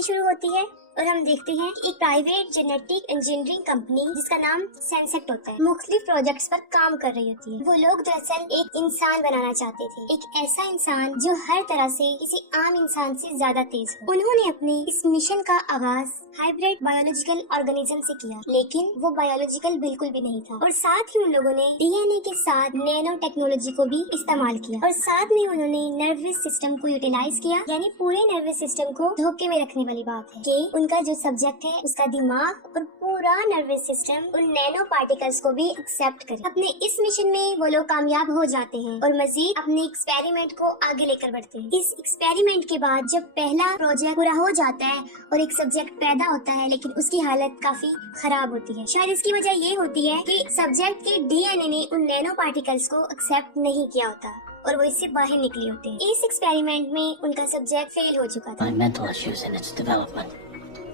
कहानी शुरू होती है और हम देखते हैं कि एक प्राइवेट जेनेटिक इंजीनियरिंग कंपनी जिसका नाम सेंसेक्ट होता है मुख्तलिफ प्रोजेक्ट्स पर काम कर रही होती है। वो लोग दरअसल एक इंसान बनाना चाहते थे, एक ऐसा इंसान जो हर तरह से किसी आम इंसान से ज्यादा तेज हो। उन्होंने अपने इस मिशन का आगाज हाइब्रिड बायोलॉजिकल ऑर्गेनिज्म से किया, लेकिन वो बायोलॉजिकल बिल्कुल भी नहीं था। और साथ ही उन लोगों ने डीएनए के साथ नैनो टेक्नोलॉजी को भी इस्तेमाल किया और साथ में उन्होंने नर्वस सिस्टम को यूटिलाइज किया, यानी पूरे नर्वस सिस्टम को धोखे में रखने वाली बात है कि उनका जो सब्जेक्ट है उसका दिमाग और पूरा नर्वस सिस्टम उन नैनो पार्टिकल्स को भी एक्सेप्ट करे। अपने इस मिशन में वो लोग कामयाब हो जाते हैं और मजीद अपने एक्सपेरिमेंट को आगे लेकर बढ़ते हैं। इस एक्सपेरिमेंट के बाद जब पहला प्रोजेक्ट पूरा हो जाता है और एक सब्जेक्ट पैदा होता है, लेकिन उसकी हालत काफी खराब होती है। शायद इसकी वजह ये होती है कि सब्जेक्ट के डीएनए ने उन नैनो पार्टिकल्स को एक्सेप्ट नहीं किया होता और वो इससे बाहर निकले होते हैं। इस एक्सपेरिमेंट में उनका सब्जेक्ट फेल हो चुका था।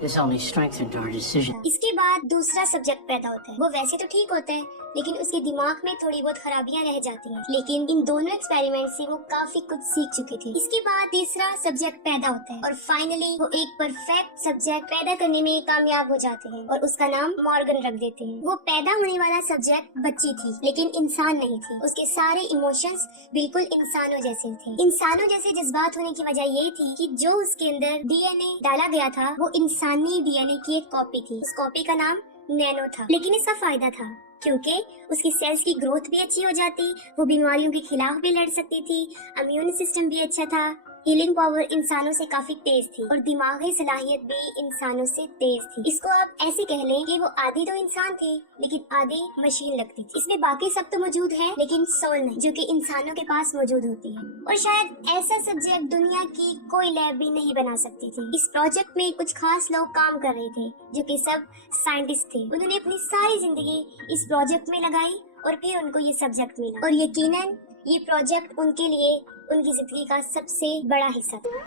This only strengthened our decision. इसके बाद दूसरा सब्जेक्ट पैदा होता है। वो वैसे तो ठीक होता है, लेकिन उसके दिमाग में थोड़ी बहुत खराबियां रह जाती हैं। लेकिन इन दोनों एक्सपेरिमेंट से वो काफी कुछ सीख चुके थे। इसके बाद तीसरा सब्जेक्ट पैदा होता है और फाइनली वो एक परफेक्ट सब्जेक्ट पैदा करने में कामयाब हो जाते हैं और उसका नाम मॉर्गन रख देते हैं। वो पैदा होने वाला सब्जेक्ट बच्ची थी, लेकिन इंसान नहीं थी। उसके सारे इमोशंस बिल्कुल इंसानों जैसे थे। इंसानों जैसे जज्बात होने की वजह ये थी कि जो उसके अंदर डीएनए डाला गया था वो इंसानी डीएनए की एक कॉपी थी। उस कॉपी का नाम नैनो था। लेकिन इसका फायदा था क्योंकि उसकी सेल्स की ग्रोथ भी अच्छी हो जाती, वो बीमारियों के खिलाफ भी लड़ सकती थी, इम्यून सिस्टम भी अच्छा था, हीलिंग पावर इंसानों से काफी तेज थी और दिमागी सलाहियत भी इंसानों से तेज थी। इसको आप ऐसे कह लें कि वो आधी तो इंसान थे लेकिन आधी मशीन लगती थी। इसमें बाकी सब तो मौजूद है लेकिन सोल नहीं, जो कि इंसानों के पास मौजूद होती है। और शायद ऐसा सब्जेक्ट दुनिया की कोई लैब भी नहीं बना सकती थी। इस प्रोजेक्ट में कुछ खास लोग काम कर रहे थे जो कि सब साइंटिस्ट थे। उन्होंने अपनी सारी जिंदगी इस प्रोजेक्ट में लगाई और फिर उनको ये सब्जेक्ट मिला और यकीनन ये प्रोजेक्ट उनके लिए उनकी जिंदगी का सबसे बड़ा हिस्सा था।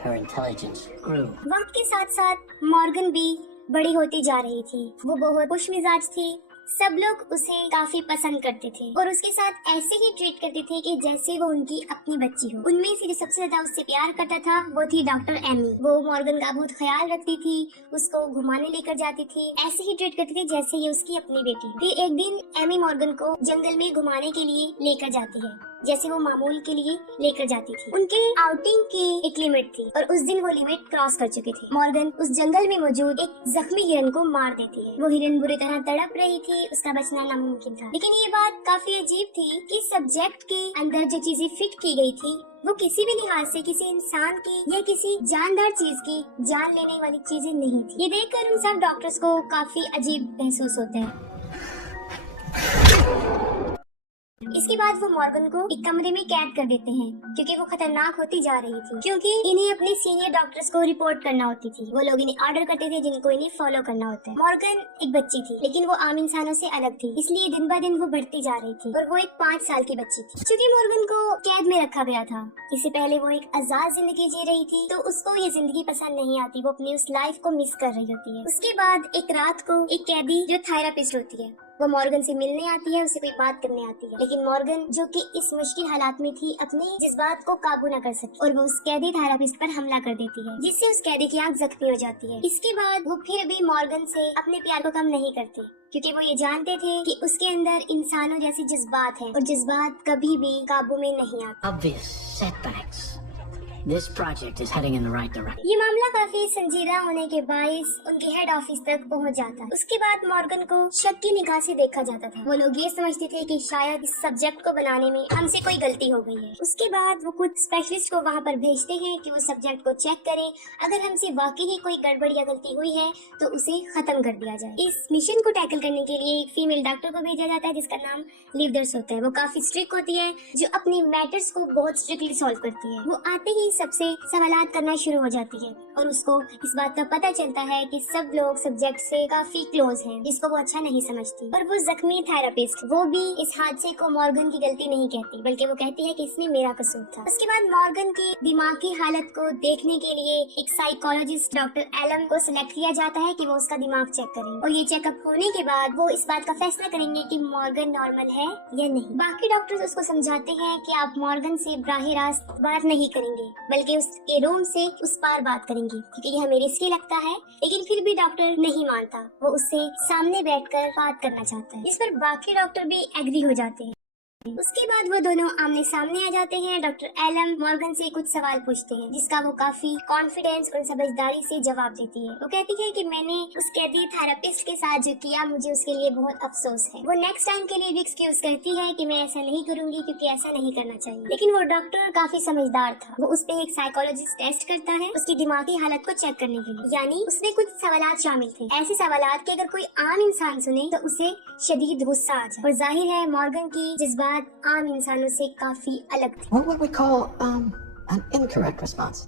Her intelligence grew. वक्त के साथ साथ मॉर्गन भी बड़ी होती जा रही थी। वो बहुत खुश मिजाज थी, सब लोग उसे काफी पसंद करते थे और उसके साथ ऐसे ही ट्रीट करते थे कि जैसे वो उनकी अपनी बच्ची हो। उनमें से जो सबसे ज्यादा उससे प्यार करता था वो थी डॉक्टर एमी। वो मॉर्गन का बहुत ख्याल रखती थी, उसको घुमाने लेकर जाती थी, ऐसे ही ट्रीट करती थी जैसे ये उसकी अपनी बेटी। फिर एक दिन एमी मॉर्गन को जंगल में घुमाने के लिए लेकर जाती है, जैसे वो मामूल के लिए लेकर जाती थी। उनके आउटिंग की एक लिमिट थी और उस दिन वो लिमिट क्रॉस कर चुके थे। मॉर्गन उस जंगल में मौजूद एक जख्मी हिरन को मार देती है। वो हिरन बुरी तरह तड़प रही थी, उसका बचना नामुमकिन था। लेकिन ये बात काफी अजीब थी कि सब्जेक्ट के अंदर जो चीजें फिट की गई थी वो किसी भी लिहाज से किसी इंसान की या किसी जानदार चीज की जान लेने वाली चीजें नहीं थी। ये देखकर उन सब डॉक्टर्स को काफी अजीब महसूस होता है। इसके बाद वो मॉर्गन को एक कमरे में कैद कर देते हैं क्योंकि वो खतरनाक होती जा रही थी, क्योंकि इन्हें अपने सीनियर डॉक्टर्स को रिपोर्ट करना होती थी। वो लोग इन्हें ऑर्डर करते थे जिनको इन्हें फॉलो करना होता है। मॉर्गन एक बच्ची थी लेकिन वो आम इंसानों से अलग थी, इसलिए दिन ब दिन वो बढ़ती जा रही थी और वो एक 5 साल की बच्ची थी। क्योंकि मॉर्गन को कैद में रखा गया था, इससे पहले वो एक आजाद जिंदगी जी रही थी, तो उसको ये जिंदगी पसंद नहीं आती। वो अपनी उस लाइफ को मिस कर रही होती है। उसके बाद एक रात को एक कैदी जो थेरेपिस्ट होती है वो मॉर्गन से मिलने आती है, उससे कोई बात करने आती है। लेकिन मॉर्गन जो कि इस मुश्किल हालात में थी अपने जज्बात को काबू न कर सकी और वो उस कैदी थेरेपिस्ट पर हमला कर देती है, जिससे उस कैदी की आंख जख्मी हो जाती है। इसके बाद वो फिर भी मॉर्गन से अपने प्यार को कम नहीं करती क्योंकि वो ये जानते थे कि उसके अंदर इंसानों जैसे जज्बात हैं और जज्बात कभी भी काबू में नहीं आते। Obvious setbacks. This project is heading in the right direction. ये मामला काफी संजीदा होने के बाइस उनके हेड ऑफिस तक पहुंच जाता है। उसके बाद मॉर्गन को शक की निगाह से देखा जाता था। वो लोग ये समझते थे कि शायद इस सब्जेक्ट को बनाने में हमसे कोई गलती हो गई है। उसके बाद वो कुछ स्पेशलिस्ट को वहाँ पर भेजते हैं कि वो सब्जेक्ट को चेक करें। अगर हमसे वाकई ही कोई गड़बड़ या गलती हुई है तो उसे खत्म कर दिया जाए। इस मिशन को टैकल करने के लिए एक फीमेल डॉक्टर को भेजा जाता है जिसका नाम लिवदर्स होता है। वो काफी स्ट्रिक्ट होती है, जो अपने मैटर्स को बहुत स्ट्रिक्टली सॉल्व करती है। वो आते ही सबसे सवालात करना शुरू हो जाती है और उसको इस बात का पता चलता है कि सब लोग सब्जेक्ट से काफी क्लोज हैं, जिसको वो अच्छा नहीं समझती। और वो जख्मी थेरेपिस्ट वो भी इस हादसे को मॉर्गन की गलती नहीं कहती, बल्कि वो कहती है कि इसमें मेरा कसूर था। उसके बाद मॉर्गन की दिमागी हालत को देखने के लिए एक साइकोलॉजिस्ट डॉक्टर एलम को सिलेक्ट किया जाता है कि वो उसका दिमाग चेक करें और ये चेकअप होने के बाद वो इस बात का फैसला करेंगे कि मॉर्गन नॉर्मल है या नहीं। बाकी डॉक्टर्स उसको समझाते हैं कि आप मॉर्गन से बराह रास्त बात नहीं करेंगे बल्कि उसके रूम से उस पार बात करेंगी, क्योंकि ये हमें रिस्की लगता है। लेकिन फिर भी डॉक्टर नहीं मानता, वो उससे सामने बैठकर बात करना चाहता है। इस पर बाकी डॉक्टर भी एग्री हो जाते हैं। उसके बाद वो दोनों आमने सामने आ जाते हैं। डॉक्टर एलम मॉर्गन से कुछ सवाल पूछते हैं, जिसका वो काफी कॉन्फिडेंस और समझदारी से जवाब देती है। वो कहती है कि मैंने उस कैदी थेरेपिस्ट के साथ जो किया, मुझे उसके लिए बहुत अफसोस है। वो नेक्स्ट टाइम के लिए भी एक्सक्यूज करती है कि मैं ऐसा नहीं करूंगी, क्योंकि ऐसा नहीं करना चाहिए। लेकिन वो डॉक्टर काफी समझदार था। वो उस पे एक साइकोलॉजिस्ट टेस्ट करता है उसकी दिमागी हालत को चेक करने के लिए। यानी उसमें कुछ सवाल शामिल थे, ऐसे सवाल कि अगर कोई आम इंसान सुने तो उसे शदीद गुस्सा आ जाए। और जाहिर है मॉर्गन की जज्बात आम इंसानों से काफी अलग थे। What would we call an incorrect response?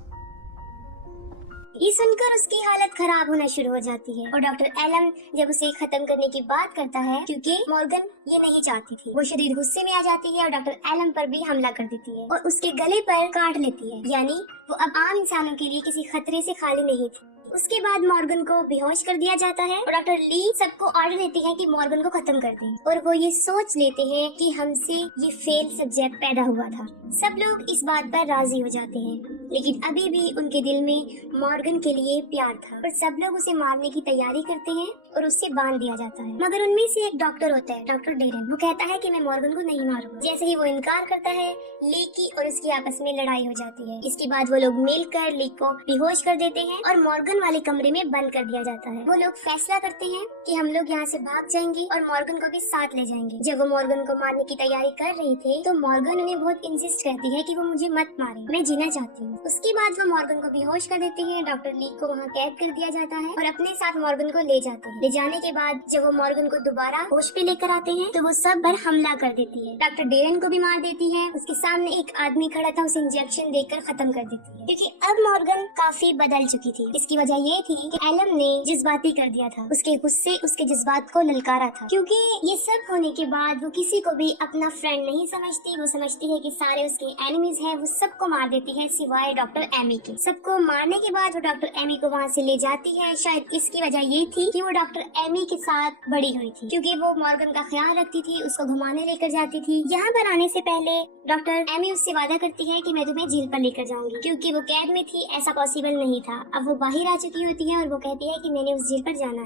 ये सुनकर उसकी हालत खराब होना शुरू हो जाती है और डॉक्टर एलम जब उसे खत्म करने की बात करता है, क्योंकि मॉर्गन ये नहीं चाहती थी, वो शदीद गुस्से में आ जाती है और डॉक्टर एलम पर भी हमला कर देती है और उसके गले पर काट लेती है। यानी वो अब आम इंसानों के लिए किसी खतरे से खाली नहीं थी। उसके बाद मॉर्गन को बेहोश कर दिया जाता है और डॉक्टर ली सबको ऑर्डर देती है कि मॉर्गन को खत्म कर दें। और वो ये सोच लेते हैं कि हमसे ये फेल सब्जेक्ट पैदा हुआ था। सब लोग इस बात पर राजी हो जाते हैं, लेकिन अभी भी उनके दिल में मॉर्गन के लिए प्यार था और सब लोग उसे मारने की तैयारी करते हैं और उससे बांध दिया जाता है। मगर उनमें से एक डॉक्टर होता है, डॉक्टर डेरन। वो कहता है कि मैं मॉर्गन को नहीं मारूंगा। जैसे ही वो इनकार करता है, ली की और उसकी आपस में लड़ाई हो जाती है। इसके बाद वो लोग मिलकर ली को बेहोश कर देते हैं और मॉर्गन वाले कमरे में बंद कर दिया जाता है। वो लोग फैसला करते हैं कि हम लोग यहाँ से भाग जाएंगे और मॉर्गन को भी साथ ले जाएंगे। जब वो मॉर्गन को मारने की तैयारी कर रही थे तो मॉर्गन उन्हें बहुत इंसिस्ट करती है कि वो मुझे मत मारे, मैं जीना चाहती हूँ। उसके बाद वो मॉर्गन को बेहोश कर देती है। डॉक्टर ली को वहाँ कैद कर दिया जाता है और अपने साथ मॉर्गन को ले जाते हैं। ले जाने के बाद जब वो मॉर्गन को दोबारा होश पे लेकर आते हैं तो वो सब पर हमला कर देती है। डॉक्टर डेरन को भी मार देती है। उसके सामने एक आदमी खड़ा था, उसे इंजेक्शन देकर खत्म कर देती है, क्योंकि अब मॉर्गन काफी बदल चुकी थी। इसकी वजह ये थी कि एलम ने जज्बाती कर दिया था। उसके गुस्से उसके जज्बात को ललकारा था, क्योंकि ये सब होने के बाद वो किसी को भी अपना फ्रेंड नहीं समझती। वो समझती है कि सारे उसके एनिमीज हैं। वो सबको मार देती है सिवाय डॉक्टर एमी के। सबको मारने के बाद वो डॉक्टर एमी को वहाँ से ले जाती है। शायद इसकी वजह ये थी कि वो डॉक्टर एमी के साथ बड़ी हुई थी, क्योंकि वो मॉर्गन का ख्याल रखती थी, उसको घुमाने लेकर जाती थी। यहाँ पर आने से पहले डॉक्टर एमी उससे वादा करती है कि मैं तुम्हें जेल पर लेकर जाऊंगी, क्योंकि वो कैद में थी, ऐसा पॉसिबल नहीं था। अब वो बाहर आ चुकी होती है और वो कहती है कि मैंने उस जेल पर जाना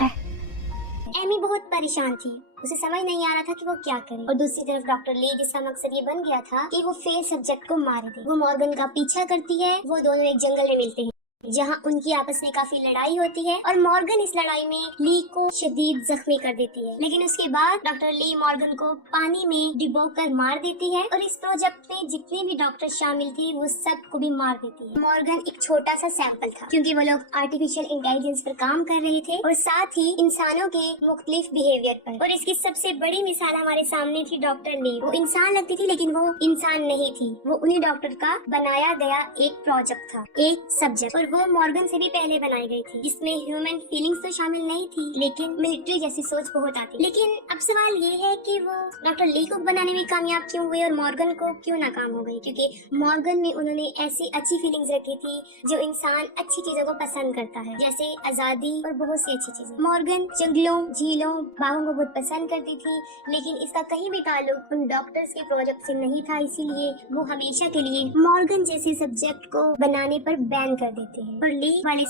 है। एमी बहुत परेशान थी, उसे समझ नहीं आ रहा था कि वो क्या करे। और दूसरी तरफ डॉक्टर ली, जिसका मकसद ये बन गया था कि वो फेल सब्जेक्ट को मार दे। वो मॉर्गन का पीछा करती है। वो दोनों एक जंगल में मिलते हैं, जहाँ उनकी आपस में काफी लड़ाई होती है और मॉर्गन इस लड़ाई में ली को शदीद जख्मी कर देती है। लेकिन उसके बाद डॉक्टर ली मॉर्गन को पानी में डुबोकर मार देती है और इस प्रोजेक्ट में जितने भी डॉक्टर शामिल थे वो सबको भी मार देती है। मॉर्गन एक छोटा सा सैंपल था, क्योंकि वो लोग आर्टिफिशियल इंटेलिजेंस पर काम कर रहे थे और साथ ही इंसानों के मुख्तलिफ बिहेवियर पर। और इसकी सबसे बड़ी मिसाल हमारे सामने थी डॉक्टर ली। वो इंसान लगती थी, लेकिन वो इंसान नहीं थी। वो उन्हीं डॉक्टर का बनाया गया एक प्रोजेक्ट था, एक सब्जेक्ट। और वो मॉर्गन से भी पहले बनाई गई थी, जिसमें ह्यूमन फीलिंग्स तो शामिल नहीं थी, लेकिन मिलिट्री जैसी सोच बहुत आती। लेकिन अब सवाल ये है कि वो डॉक्टर ली को बनाने में कामयाब क्यों हुए और मॉर्गन को क्यों नाकाम हो गई? क्योंकि मॉर्गन में उन्होंने ऐसी अच्छी फीलिंग्स रखी थी जो इंसान अच्छी चीजों को पसंद करता है, जैसे आजादी और बहुत सी अच्छी चीजें। मॉर्गन जंगलों, झीलों, बागों को बहुत पसंद करती थी, लेकिन इसका कहीं भी ताल्लुक उन डॉक्टर्स के प्रोजेक्ट से नहीं था। इसीलिए वो हमेशा के लिए मॉर्गन जैसे सब्जेक्ट को बनाने पर बैन कर देते हैं और ली वाले